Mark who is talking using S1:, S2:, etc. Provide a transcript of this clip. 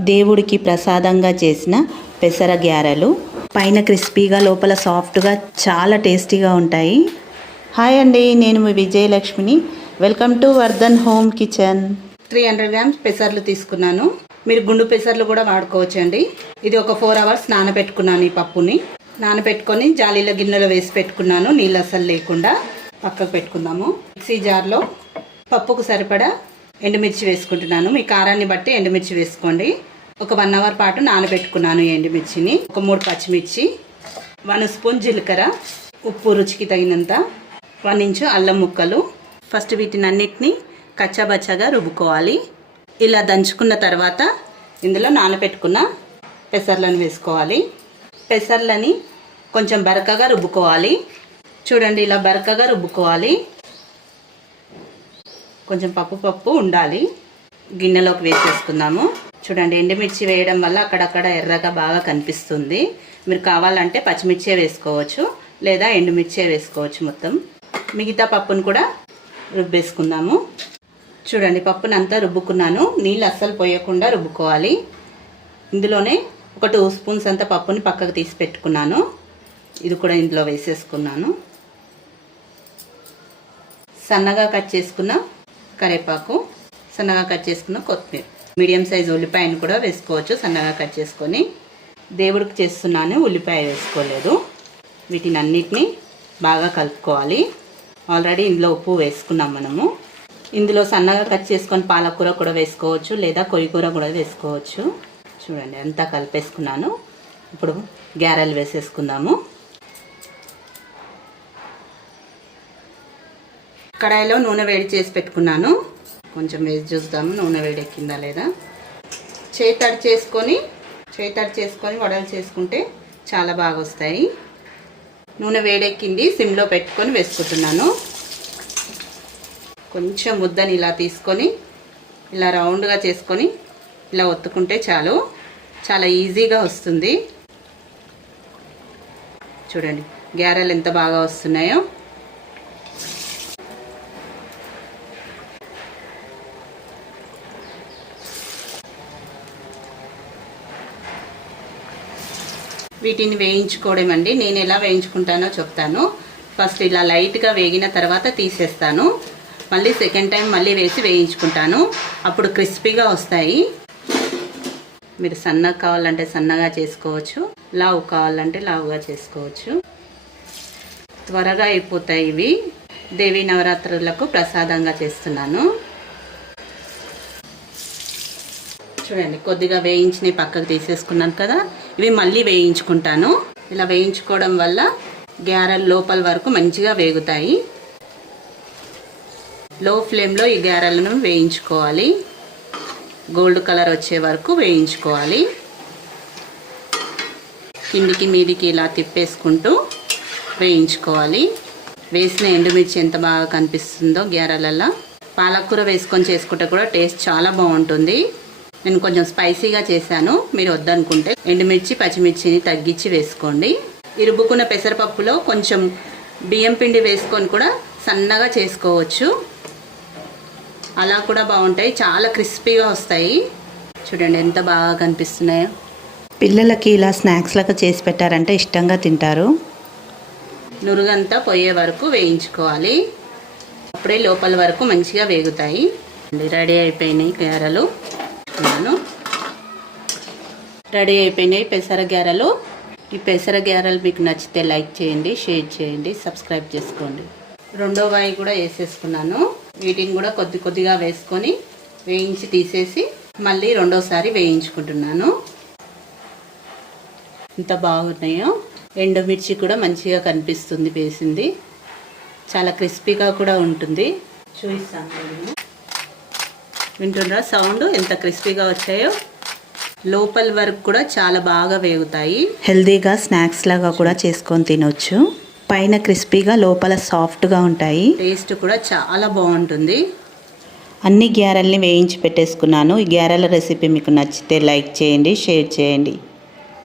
S1: దేవుడికి ప్రసాదంగా చేసిన పెసర గ్యారెలు. పైన క్రిస్పీగా లోపల సాఫ్ట్గా చాలా టేస్టీగా ఉంటాయి. హాయ్ అండి నేను మీ విజయలక్ష్మిని. Welcome to Vardhan home kitchen. Three hundred grams పెసర్లు తీసుకున్నాను. మీరు గుండు పెసర్లు కూడా వాడుకోవచ్చండి. ఇది ఒక ఫోర్ అవర్స్ నానబెట్టుకున్నాను ఈ పప్పుని. నానబెట్టుకొని జాలీల గిన్నెలో వేసి పెట్టుకున్నాను. నీళ్ళు అస్సలు లేకుండా పక్కకు పెట్టుకుందాము. మిక్సీ జార్లో పప్పుకు సరిపడా ఎండుమిర్చి వేసుకుంటున్నాను. మీ కారాన్ని బట్టి ఎండుమిర్చి వేసుకోండి. ఒక వన్ అవర్ పాటు నానబెట్టుకున్నాను ఎండుమిర్చిని. ఒక మూడు పచ్చిమిర్చి వన్ స్పూన్ జీలకర్ర ఉప్పు రుచికి తగినంత వన్ ఇంచు అల్లం ముక్కలు. ఫస్ట్ వీటిని అన్నిటినీ కచ్చాబచ్చాగా రుబ్బుకోవాలి. ఇలా దంచుకున్న తర్వాత ఇందులో నానబెట్టుకున్న పెసర్లను వేసుకోవాలి. పెసర్లని కొంచెం బరకగా రుబ్బుకోవాలి. చూడండి ఇలా బరకగా రుబ్బుకోవాలి. కొంచెం పప్పు పప్పు ఉండాలి. గిన్నెలోకి వేసేసుకుందాము. చూడండి ఎండుమిర్చి వేయడం వల్ల అక్కడక్కడ ఎర్రగా బాగా కనిపిస్తుంది. మీరు కావాలంటే పచ్చిమిర్చే వేసుకోవచ్చు లేదా ఎండుమిర్చే వేసుకోవచ్చు మొత్తం. మిగతా పప్పును కూడా రుబ్బేసుకుందాము. చూడండి పప్పును అంతా రుబ్బుకున్నాను. నీళ్ళు అస్సలు పోయకుండా రుబ్బుకోవాలి. ఇందులోనే ఒక టూ స్పూన్స్ అంత పప్పుని పక్కకు తీసి పెట్టుకున్నాను. ఇది కూడా ఇందులో వేసేసుకున్నాను. సన్నగా కట్ చేసుకున్న కరేపాకు సన్నగా కట్ చేసుకున్న కొత్తిమీర. మీడియం సైజ్ ఉల్లిపాయను కూడా వేసుకోవచ్చు సన్నగా కట్ చేసుకొని. దేవుడికి చేస్తున్నాను ఉల్లిపాయ వేసుకోలేదు. వీటిని అన్నిటినీ బాగా కలుపుకోవాలి. ఆల్రెడీ ఇందులో ఉప్పు వేసుకున్నాం మనము. ఇందులో సన్నగా కట్ చేసుకొని పాలకూర కూడా వేసుకోవచ్చు లేదా కొయ్యకూర కూడా వేసుకోవచ్చు. చూడండి అంతా కలిపేసుకున్నాను. ఇప్పుడు గ్యారెలు వేసేసుకుందాము. కడాయిలో నూనె వేడి చేసి పెట్టుకున్నాను. కొంచెం వేసి చూద్దాము నూనె వేడెక్కిందా లేదా? చేతడి చేసుకొని చేతడి చేసుకొని వడలు చేసుకుంటే చాలా బాగా వస్తాయి. నూనె వేడెక్కింది సిమ్లో పెట్టుకొని వేసుకుంటున్నాను. కొంచెం ముద్దని ఇలా తీసుకొని ఇలా రౌండ్గా చేసుకొని ఇలా ఒత్తుకుంటే చాలు. చాలా ఈజీగా వస్తుంది. చూడండి గ్యారెలు ఎంత బాగా వస్తున్నాయో. వీటిని వేయించుకోవడం అండి. నేను ఎలా వేయించుకుంటానో చెప్తాను. ఫస్ట్ ఇలా లైట్గా వేగిన తర్వాత తీసేస్తాను. మళ్ళీ సెకండ్ టైం మళ్ళీ వేసి వేయించుకుంటాను. అప్పుడు క్రిస్పీగా వస్తాయి. మీరు సన్నగా కావాలంటే సన్నగా చేసుకోవచ్చు. లావు కావాలంటే లావుగా చేసుకోవచ్చు. త్వరగా అయిపోతాయి ఇవి. దేవీ నవరాత్రులకు ప్రసాదంగా చేస్తున్నాను. చూడండి కొద్దిగా వేయించినవి పక్కకు తీసేసుకున్నాను కదా ఇవి మళ్ళీ వేయించుకుంటాను. ఇలా వేయించుకోవడం వల్ల గ్యారెలు లోపల వరకు మంచిగా వేగుతాయి. లో ఫ్లేమ్లో ఈ గ్యారెలను వేయించుకోవాలి. గోల్డ్ కలర్ వచ్చే వరకు వేయించుకోవాలి. కిందికి మీదికి ఇలా తిప్పేసుకుంటూ వేయించుకోవాలి. వేసిన ఎండుమిర్చి ఎంత బాగా కనిపిస్తుందో గ్యారెలల్లో. పాలకూర వేసుకొని చేసుకుంటే కూడా టేస్ట్ చాలా బాగుంటుంది. నేను కొంచెం స్పైసీగా చేశాను. మీరు వద్దనుకుంటే ఎండుమిర్చి పచ్చిమిర్చిని తగ్గించి వేసుకోండి. ఇరుబ్బుకున్న పెసరపప్పులో కొంచెం బియ్యం పిండి వేసుకొని కూడా సన్నగా చేసుకోవచ్చు. అలా కూడా బాగుంటాయి. చాలా క్రిస్పీగా వస్తాయి. చూడండి ఎంత బాగా కనిపిస్తున్నాయో. పిల్లలకి ఇలా స్నాక్స్ లాగా చేసి పెట్టారంటే ఇష్టంగా తింటారు. నురుగంతా పోయే వరకు వేయించుకోవాలి. అప్పుడే లోపల వరకు మంచిగా వేగుతాయి. రెడీ అయిపోయినాయి గారెలు నేను రెడీ అయిపోయినాయి పెసర గారెలు. ఈ పెసర గారెలు మీకు నచ్చితే లైక్ చేయండి షేర్ చేయండి సబ్స్క్రైబ్ చేసుకోండి. రెండో వాయి కూడా వేసేసుకున్నాను. వీటిని కూడా కొద్ది కొద్దిగా వేసుకొని వేయించి తీసేసి మళ్ళీ రెండోసారి వేయించుకుంటున్నాను. ఇంత బాగున్నాయో. ఎండుమిర్చి కూడా మంచిగా కనిపిస్తుంది వేసింది. చాలా క్రిస్పీగా కూడా ఉంటుంది. చూపిస్తాను వింటున్నారా సౌండ్ ఎంత క్రిస్పీగా వచ్చాయో. లోపల వరకు కూడా చాలా బాగా వేగుతాయి. హెల్దీగా స్నాక్స్ లాగా కూడా చేసుకొని తినొచ్చు. పైన క్రిస్పీగా లోపల సాఫ్ట్గా ఉంటాయి. టేస్ట్ కూడా చాలా బాగుంటుంది. అన్ని గ్యారెల్ని వేయించి పెట్టేసుకున్నాను. ఈ గ్యారెల రెసిపీ మీకు నచ్చితే లైక్ చేయండి షేర్ చేయండి.